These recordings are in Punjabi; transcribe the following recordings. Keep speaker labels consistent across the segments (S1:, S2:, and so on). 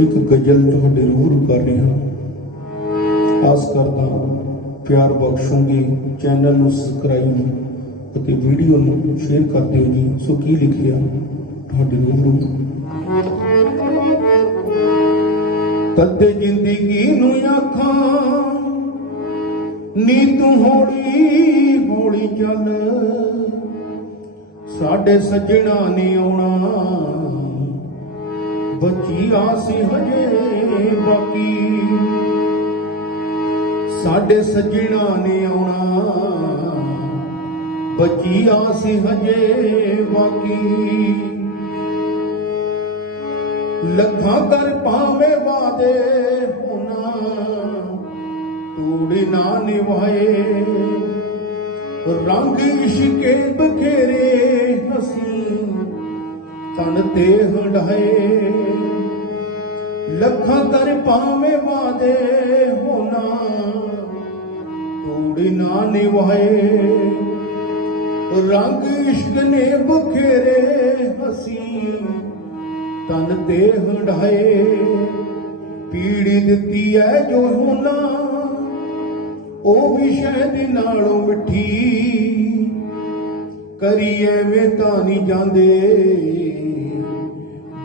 S1: ਇੱਕ ਗਜ਼ਲ ਤੁਹਾਡੇ ਰੂਬਰੂ ਕਰ ਰਿਹਾ ਆਸ ਕਰਦਾ ਪਿਆਰ ਬਖਸ਼ੋਗੇ, ਚੈਨਲ ਨੂੰ ਸਬਸਕ੍ਰਾਈਬ ਅਤੇ ਵੀਡੀਓ ਨੂੰ ਸ਼ੇਅਰ ਕਰ ਦਿਓ ਜੀ। ਸੋ ਕੀ ਲਿਖਿਆ ਤੁਹਾਡੇ ਰੂਬਰੂ ਤੱਤੇ ਜ਼ਿੰਦਗੀ ਨੂੰ ਆਖਾਂ ਨੀ ਤੂੰ ਹੌਲੀ ਹੌਲੀ ਚੱਲ। ਸਾਡੇ ਸੱਜਣਾ ਨੇ ਆਉਣਾ। ਬੱਚੀ ਆਸੀ ਹਜੇ ਬਾਕੀ। ਸਾਡੇ ਸੱਜਣਾ ਨੇ ਆਉਣਾ। ਬੱਚੀ ਆਸੀ ਹਜੇ ਬਾਕੀ। ਲੱਖਾਂ ਕਰ ਪਾਵੇਂ ਵਾਦੇ ਹੋਣਾ, ਤੂੜੀ ਨਾ ਨਿਭਾਏ ਰੰਗ ਇਸ਼ਕੇ ਬਖੇਰੇ ਹਸੀ। ਤਨ ਤੇ ਹੰਡਾਏ ਲੱਖਾਂ ਕਰ ਪਾਵੇਂ ਵਾਦੇ ਹੋਣਾ, ਤੂੜੀ ਨਾ ਨਿਵਾਏ ਰੰਗ ਇਸ਼ਕ ਨੇ ਬਖੇਰੇ ਹਸੀ ਤਨ ਤੇ ਹੰਡਾਏ ਪੀੜੀ ਦਿੱਤੀ ਐ ਜੋ ਹੋਣਾ ਉਹ ਵੀ ਸ਼ਹਿਦ ਨਾਲੋਂ ਮਿੱਠੀ। ਕਰੀਏ ਵੇ ਤਾਂ ਨਹੀਂ ਜਾਂਦੇ।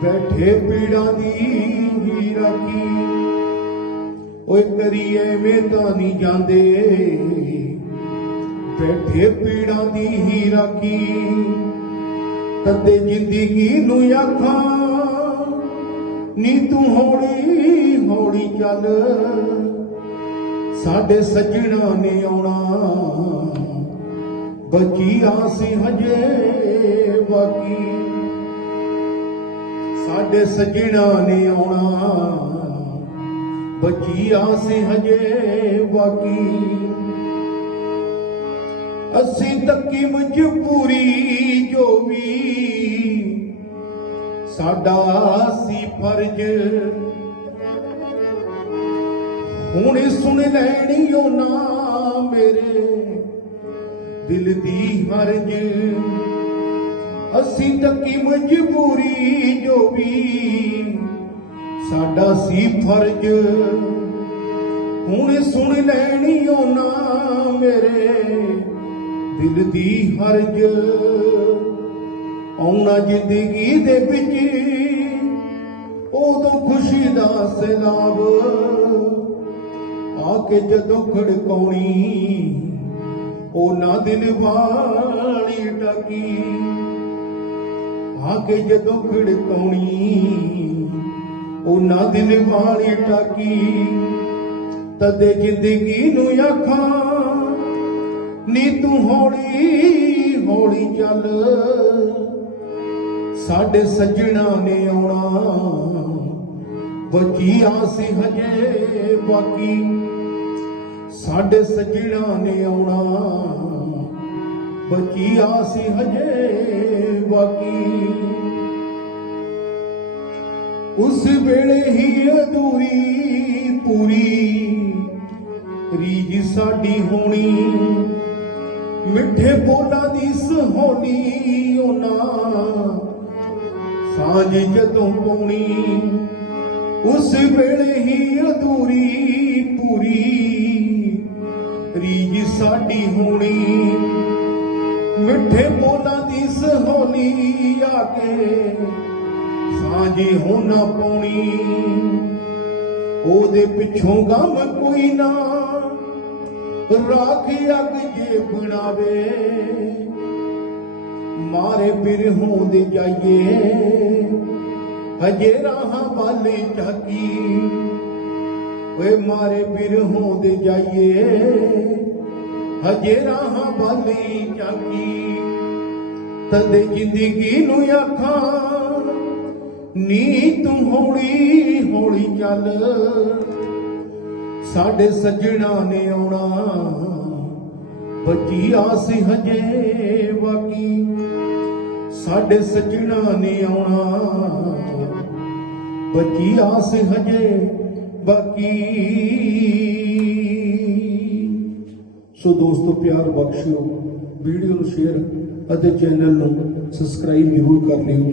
S1: ਬੈਠੇ ਪੀੜਾਂ ਦੀ ਹੀ ਰਾਖੀ। ਓਏ ਕਰੀਏ ਵੇ ਤਾਂ ਨਹੀਂ ਜਾਂਦੇ। ਬੈਠੇ ਪੀੜਾਂ ਦੀ ਹੀ ਰਾਖੀ। ਕਦੇ ਜ਼ਿੰਦਗੀ ਨੂੰ ਆਖਾਂ ਨੀ ਤੂੰ ਹੌਲੀ ਹੌਲੀ ਚੱਲ। ਸਾਡੇ ਸੱਜਣਾ ਨੇ ਆਉਣਾ। ਬਚੀ ਆਸੀ ਹਜੇ ਬਾਕੀ। ਸਾਡੇ ਸਜਣਾ ਨੇ ਆਉਣਾ। ਬਚੀ ਆਸੀ ਹਜੇ ਬਾਕੀ। ਅਸੀਂ ਤੱਕੀ ਮਜਬੂਰੀ ਜੋ ਵੀ। ਸਾਡਾ ਸੀ ਫਰਜ਼। ਹੁਣ ਸੁਣ ਲੈਣੀ ਓ ਨਾ ਮੇਰੇ। ਦਿਲ ਦੀ ਹਰਜ। ਅਸੀਂ ਤੱਕੀ ਮਜਬੂਰੀ ਜੋ ਵੀ ਸਾਡਾ ਸੀ ਫਰਜ਼। ਹੁਣ ਸੁਣ ਲੈਣੀ ਓ ਨਾ ਮੇਰੇ ਦਿਲ ਦੀ ਹਰਜ। ਆਉਣਾ ਜ਼ਿੰਦਗੀ ਦੇ ਵਿੱਚ ਉਦੋਂ ਖੁਸ਼ੀ ਦਾ ਸਲਾਬ। ਆ ਕੇ ਜਦੋਂ ਖੜਕਾਉਣੀ ਉਹ ਨਾ ਦਿਲ ਵਾਲੀ ਟਕੀ। ਆ ਕੇ ਜਦੋਂ ਖੜਕਾਉਣੀ ਉਹ ਨਾ ਦਿਲ ਵਾਲੀ ਟਕੀ। ਤਦੇ ਜ਼ਿੰਦਗੀ ਨੂੰ ਆਖਾਂ, ਨੀ ਤੂੰ ਹੌਲੀ ਹੌਲੀ ਚੱਲ। ਸਾਡੇ ਸੱਜਣਾ ਨੇ ਆਉਣਾ ਬਚੀ ਆਸੀ ਹਜੇ ਬਾਕੀ। ਸਾਡੇ ਸੱਜਣਾ ਨੇ ਆਉਣਾ ਬਚੀ ਆਸੀ ਹਜੇ ਬਾਕੀ। ਉਸ ਵੇਲੇ ਹੀ ਅਧੂਰੀ ਪੂਰੀ ਰੀਜ ਸਾਡੀ ਹੋਣੀ। ਮਿੱਠੇ ਬੋਲਾਂ ਦੀ ਸਹੋਣੀ ਉਹਨਾਂ ਸਾਂਝ ਜਦੋਂ ਪਾਉਣੀ। ਉਸ ਵੇਲੇ ਹੀ ਅਧੂਰੀ ਪੂਰੀ ਰੀਜ ਸਾਡੀ ਹੋਣੀ। ਮਿੱਠੇ ਬੋਲਾਂ ਦੀ ਸਹੋਲੀ ਆ ਕੇ। ਸਾਂਝੀ ਹੋਣਾ ਪਾਉਣੀ। ਉਹਦੇ ਪਿੱਛੋਂ ਗਮ ਕੋਈ ਨਾ। ਰਾਖ ਅੱਗ ਜੇ ਬਣਾਵੇ। ਮਾਰੇ ਬਿਰਹੋਂ ਦੇ ਜਾਈਏ। ਹਜੇ ਰਾਹਾਂ ਵਾਲੇ ਚਾਕੀ। ਓਏ ਮਾਰੇ ਬਿਰਹੋਂ ਦੇ ਜਾਈਏ। ਹਜੇ ਰਾਹਾਂ ਬਾਲੀ ਚਾਕੀ ਤਦੇ ਜ਼ਿੰਦਗੀ ਨੂੰ ਆਖਾਂ ਨੀ ਤੂੰ ਹੌਲੀ ਹੌਲੀ ਚੱਲ, ਸਾਡੇ ਸੱਜਣਾ ਨੇ ਆਉਣਾ, ਬੱਚੀ ਆਸ ਹਜੇ ਬਾਕੀ, ਸਾਡੇ ਸੱਜਣਾ ਨੇ ਆਉਣਾ, ਬੱਚੀ ਆਸ ਹਜੇ ਬਾਕੀ। ਸੋ ਦੋਸਤੋ ਪਿਆਰ ਬਖਸ਼ਿਓ ਵੀਡੀਓ ਨੂੰ ਸ਼ੇਅਰ ਅਤੇ ਚੈਨਲ ਨੂੰ ਸਬਸਕ੍ਰਾਈਬ ਜ਼ਰੂਰ ਕਰ ਲਿਓ।